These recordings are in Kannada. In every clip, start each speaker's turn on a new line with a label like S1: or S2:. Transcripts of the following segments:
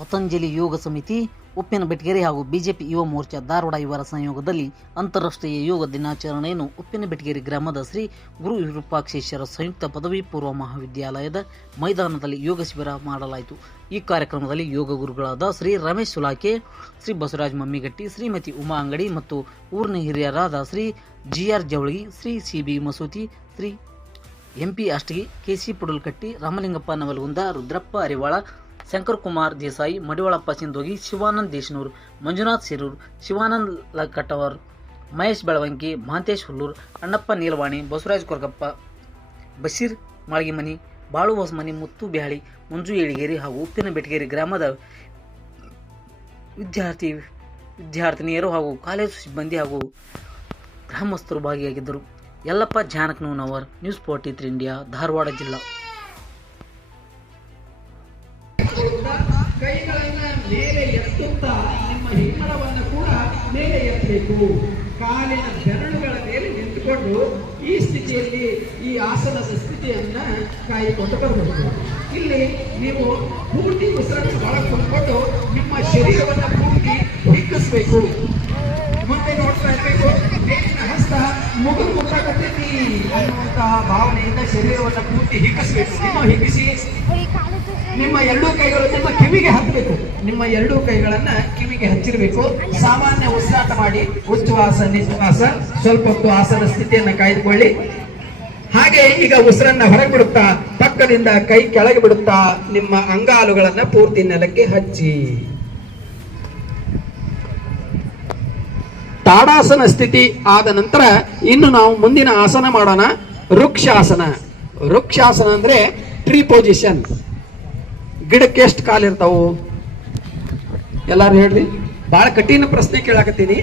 S1: ಪತಂಜಲಿ ಯೋಗ ಸಮಿತಿ, ಉಪ್ಪಿನ ಬೆಟಗೇರಿ ಹಾಗೂ ಬಿಜೆಪಿ ಯುವ ಮೋರ್ಚಾ ಧಾರವಾಡ ಇವರ ಸಂಯೋಗದಲ್ಲಿ ಅಂತಾರಾಷ್ಟ್ರೀಯ ಯೋಗ ದಿನಾಚರಣೆಯನ್ನು ಉಪ್ಪಿನ ಬೆಟಗೇರಿ ಗ್ರಾಮದ ಶ್ರೀ ಗುರು ವಿರೂಪಾಕ್ಷೇಶ್ವರ ಸಂಯುಕ್ತ ಪದವಿ ಪೂರ್ವ ಮಹಾವಿದ್ಯಾಲಯದ ಮೈದಾನದಲ್ಲಿ ಯೋಗ ಶಿಬಿರ ಮಾಡಲಾಯಿತು. ಈ ಕಾರ್ಯಕ್ರಮದಲ್ಲಿ ಯೋಗ ಗುರುಗಳಾದ ಶ್ರೀ ರಮೇಶ್ ಸುಲಾಕೆ, ಶ್ರೀ ಬಸವರಾಜ್ ಮಮ್ಮಿಗಟ್ಟಿ, ಶ್ರೀಮತಿ ಉಮಾ ಅಂಗಡಿ ಮತ್ತು ಊರಿನ ಹಿರಿಯರಾದ Shri G R Javalagi Shri C B Masuti, Shri MP Ashtagi KC Pudalkatti, Ramalingappa Navalgund, Rudrappa Arivala Shankar Kumar Desai, Madivalappa Sindhogi, Shivanand Deshnur, Manjunath Sirur, Shivanand Lakkattavar, Mahesh Belavanki, Mahantesh Hullur, Annappa Neelavani, Basavaraj Koragappa, Bashir Malagimani, Balu Hosamani, Muttu ಬ್ಯಾಳಿ ಮಂಜು ಏಳಿಗೇರಿ ಹಾಗೂ ಉಪ್ಪಿನ ಬೆಟಗೇರಿ ಗ್ರಾಮದ ವಿದ್ಯಾರ್ಥಿ ವಿದ್ಯಾರ್ಥಿನಿಯರು ಹಾಗೂ ಕಾಲೇಜು ಸಿಬ್ಬಂದಿ ಹಾಗೂ ಗ್ರಾಮಸ್ಥರು ಭಾಗಿಯಾಗಿದ್ದರು. Yallappa Janakanoonavar, news forty three India, Dharwad ಜಿಲ್ಲಾ.
S2: ಮೇಲೆ ಎತ್ತುತ್ತಾ ನಿಮ್ಮ ಹಿಮ್ಮಡವನ್ನು ಕೂಡ ಮೇಲೆ ಎತ್ತಬೇಕು. ಕಾಲಿನ ಬೆರಳುಗಳ ಮೇಲೆ ನಿಂತುಕೊಂಡು ಈ ಸ್ಥಿತಿಯಲ್ಲಿ ಈ ಆಸನದ ಸ್ಥಿತಿಯನ್ನ ಕಾಯಿಕೊಂಡು ಬರಬೇಕು ಇಲ್ಲಿ ನೀವು ಪೂರ್ತಿ ಉಸಿರನ್ನು ಒಳಗೆ ತುಂಬಿಕೊಂಡು ನಿಮ್ಮ ಶರೀರವನ್ನು ಪೂರ್ತಿ ಹಿಗ್ಗಿಸ್ಬೇಕು. ಮುಂದೆ ನೋಡ್ತಾ ಇರಬೇಕು, ಮೇಲಿನ ಹಸ್ತ ಮುಗು ಮುಟ್ಟಾಕತ್ತೈತಿ ಅನ್ನುವಂತಹ ಭಾವನೆಯಿಂದ ಶರೀರವನ್ನು ಪೂರ್ತಿ ಹಿಗ್ಗಿಸ್ಬೇಕು. ಹಿಗ್ಗಿಸಿ. ನಿಮ್ಮ ಎರಡೂ ಕೈಗಳು ನಿಮ್ಮ ಕಿವಿಗೆ ಹತ್ತಬೇಕು. ನಿಮ್ಮ ಎರಡೂ ಕೈಗಳನ್ನ ಕಿವಿಗೆ ಹಚ್ಚಿರಬೇಕು. ಸಾಮಾನ್ಯ ಉಸಿರಾಟ ಮಾಡಿ. ಉಚ್ಚವಾಸ ನಿಶ್ವಾಸ ಸ್ವಲ್ಪ ಹೊತ್ತು ಆಸನ ಸ್ಥಿತಿಯನ್ನ ಕಾಯ್ದುಕೊಳ್ಳಿ. ಹಾಗೆ ಈಗ ಉಸಿರನ್ನ ಹೊರಗೆ ಬಿಡುತ್ತಾ ಪಕ್ಕದಿಂದ ಕೈ ಕೆಳಗೆ ಬಿಡುತ್ತಾ, ನಿಮ್ಮ ಅಂಗಾಲುಗಳನ್ನ ಪೂರ್ತಿ ನೆಲಕ್ಕೆ ಹಚ್ಚಿ. ತಾಡಾಸನ ಸ್ಥಿತಿ ಆದ ನಂತರ ಇನ್ನು ನಾವು ಮುಂದಿನ ಆಸನ ಮಾಡೋಣ. ವೃಕ್ಷಾಸನ ವೃಕ್ಷಾಸನ ಅಂದ್ರೆ ಟ್ರೀ ಪೊಸಿಷನ್ ಗಿಡಕ್ಕೆ ಎಷ್ಟು ಕಾಲಿರ್ತಾವು ಎಲ್ಲಾರು ಹೇಳ್ರಿ. ಬಹಳ ಕಠಿಣ ಪ್ರಶ್ನೆ ಕೇಳಾಕತ್ತೀನಿ.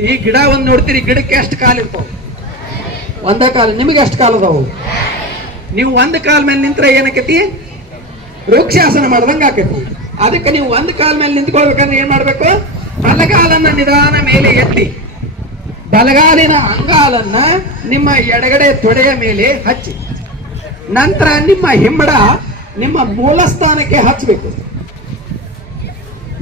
S2: ಈ ಗಿಡ ಒಂದ್ ನೋಡ್ತೀರಿ, ಗಿಡಕ್ಕೆ ಎಷ್ಟು ಕಾಲಿರ್ತಾವ ಒಂದ ಕಾಲ. ನಿಮಗೆ ಎಷ್ಟು ಕಾಲ ಅದಾವು? ನೀವು ಒಂದ್ ಕಾಲ್ ಮೇಲೆ ನಿಂತ್ರೆ ಏನಕತಿ? ವೃಕ್ಷಾಸನ ಮಾಡ್ದಂಗೆ ಆಕತಿ. ಅದಕ್ಕೆ ನೀವು ಒಂದ್ ಕಾಲ್ ಮೇಲೆ ನಿಂತ್ಕೊಳ್ಬೇಕಂದ್ರೆ ಏನ್ ಮಾಡ್ಬೇಕು? ಬಲಗಾಲನ್ನ ನಿಧಾನ ಮೇಲೆ ಎತ್ತಿ. ಬಲಗಾಲಿನ ಅಂಗಾಲನ್ನ ನಿಮ್ಮ ಎಡಗಡೆ ತೊಡೆಯ ಮೇಲೆ ಹಚ್ಚಿ. ನಂತರ ನಿಮ್ಮ ಹಿಮ್ಮಡ ನಿಮ್ಮ ಮೂಲ ಸ್ಥಾನಕ್ಕೆ ಹಚ್ಚಬೇಕು.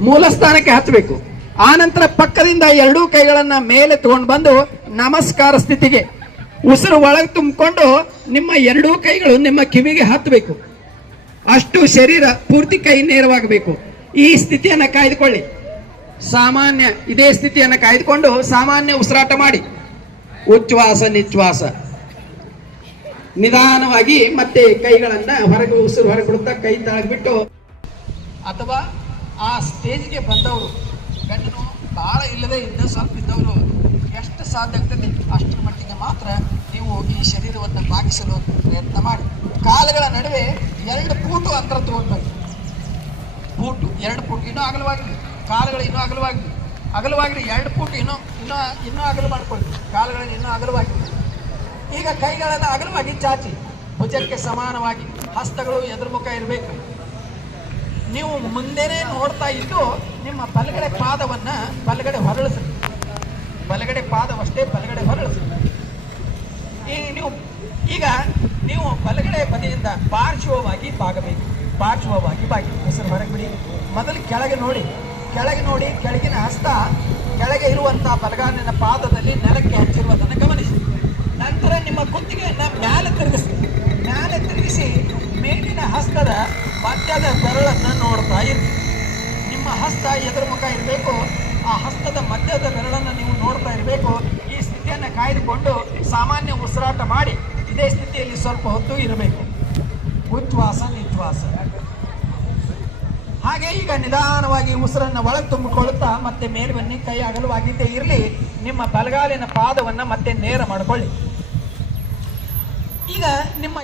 S2: ಮೂಲ ಸ್ಥಾನಕ್ಕೆ ಹಚ್ಚಬೇಕು. ಆ ನಂತರ ಪಕ್ಕದಿಂದ ಎರಡೂ ಕೈಗಳನ್ನ ಮೇಲೆ ತಗೊಂಡು ಬಂದು ನಮಸ್ಕಾರ ಸ್ಥಿತಿಗೆ. ಉಸಿರು ಒಳಗೆ ತುಂಬಿಕೊಂಡು ನಿಮ್ಮ ಎರಡೂ ಕೈಗಳು ನಿಮ್ಮ ಕಿವಿಗೆ ಹತ್ತಬೇಕು. ಅಷ್ಟು ಶರೀರ ಪೂರ್ತಿ ಕೈ ನೇರವಾಗಬೇಕು. ಈ ಸ್ಥಿತಿಯನ್ನು ಕಾಯ್ದುಕೊಳ್ಳಿ. ಸಾಮಾನ್ಯ ಇದೇ ಸ್ಥಿತಿಯನ್ನು ಕಾಯ್ದುಕೊಂಡು ಸಾಮಾನ್ಯ ಉಸಿರಾಟ ಮಾಡಿ. ಉಚ್ಛ್ವಾಸ ನಿಶ್ವಾಸ ನಿಧಾನವಾಗಿ ಮತ್ತೆ ಕೈಗಳನ್ನ ಹೊರಗೆ ಉಸಿರು ಹೊರಗೆ ಬಿಡುತ್ತಾ ಕೈ ಬಿಟ್ಟು ಅಥವಾ ಆ ಸ್ಟೇಜ್ಗೆ ಬಂದವರು ಗಂಡನು ಬಹಳ ಇಲ್ಲದೆ ಇದ್ದ ಸ್ವಲ್ಪ ಇದ್ದವರು, ಎಷ್ಟು ಸಾಧ್ಯ ಆಗ್ತದೆ? ಅಷ್ಟರ ಮಟ್ಟಿಗೆ ಮಾತ್ರ ನೀವು ಈ ಶರೀರವನ್ನು ಬಾಗಿಸಲು ಪ್ರಯತ್ನ ಮಾಡಿ. ಕಾಲುಗಳ ನಡುವೆ ಎರಡು ಪೂಟು ಅಂತರ ತಗೊಳ್ಬೇಕು. ಪೂಟು, ಎರಡು ಪೂಟು, ಇನ್ನೂ ಅಗಲವಾಗಲಿ. ಕಾಲುಗಳು ಇನ್ನೂ ಅಗಲವಾಗಲಿ. ಅಗಲವಾಗಲಿ, ಎರಡು ಪೂಟು, ಇನ್ನೂ ಇನ್ನೂ ಇನ್ನೂ ಅಗಲ ಮಾಡ್ಕೊಳ್ಳಿ. ಕಾಲುಗಳನ್ನು ಇನ್ನೂ ಅಗಲವಾಗಲಿ. ಈಗ ಕೈಗಳನ್ನು ಅಗಲವಾಗಿ ಚಾಚಿ, ಭುಜಕ್ಕೆ ಸಮಾನವಾಗಿ ಹಸ್ತಗಳು ಎದುರುಮುಖ ಇರಬೇಕು. ನೀವು ಮುಂದೆನೇ ನೋಡ್ತಾ ಇದ್ದು ನಿಮ್ಮ ಬಲಗಡೆ ಪಾದವನ್ನ ಬಲಗಡೆ ಹೊರಳಿಸಿ. ಬಲಗಡೆ ಪಾದವಷ್ಟೇ ಬಲಗಡೆ ಹೊರಳಿಸಿ. ಈ ನೀವು ಈಗ ನೀವು ಬಲಗಡೆ ಬದಿಯಿಂದ ಪಾರ್ಶ್ವವಾಗಿ ಬಾಗಬೇಕು. ಪಾರ್ಶ್ವವಾಗಿ ಬಾಗಿ. ಹೆಸರು ಹೊರಗೆ ಬಿಡಿ. ಮೊದಲು ಕೆಳಗೆ ನೋಡಿ. ಕೆಳಗೆ ನೋಡಿ ಕೆಳಗಿನ ಹಸ್ತ ಕೆಳಗೆ ಇರುವಂತಹ ಬಲಗಾಲಿನ ಪಾದದಲ್ಲಿ ನೆಲಕ್ಕೆ ಹಚ್ಚಿರುವುದನ್ನು ಗಮನಿಸಿ ನಂತರ ನಿಮ್ಮ ಕುತ್ತಿಗೆಯನ್ನ ಮ್ಯಾಲೆ ತಿರುಗಿಸಿ ಮ್ಯಾಲೆ ತಿರುಗಿಸಿ ಮೇಲಿನ ಹಸ್ತದ ಮಧ್ಯದ ಬೆರಳನ್ನು ನೋಡ್ತಾ ಇರಿ ನಿಮ್ಮ ಹಸ್ತ ಎದುರುಮುಖ ಇರಬೇಕು, ಆ ಹಸ್ತದ ಮಧ್ಯದ ಬೆರಳನ್ನು ನೀವು ನೋಡ್ತಾ ಇರಬೇಕು. ಈ ಸ್ಥಿತಿಯನ್ನು ಕಾಯ್ದುಕೊಂಡು ಸಾಮಾನ್ಯ ಉಸಿರಾಟ ಮಾಡಿ ಇದೇ ಸ್ಥಿತಿಯಲ್ಲಿ ಸ್ವಲ್ಪ ಹೊತ್ತು ಇರಬೇಕು. ಉಚ್ಛ್ವಾಸ ನಿಶ್ವಾಸ ಹಾಗೆ ಈಗ ನಿಧಾನವಾಗಿ ಉಸಿರನ್ನು ಒಳಗೆ ತುಂಬಿಕೊಳ್ಳುತ್ತಾ ಮತ್ತೆ ಮೇಲೆ ಬನ್ನಿ ಕೈ ಅಗಲವಾಗಿದ್ದೇ ಇರಲಿ. ನಿಮ್ಮ ಬಲಗಾಲಿನ ಪಾದವನ್ನು ಮತ್ತೆ ನೇರ ಮಾಡಿಕೊಳ್ಳಿ. ಈಗ ನಿಮ್ಮ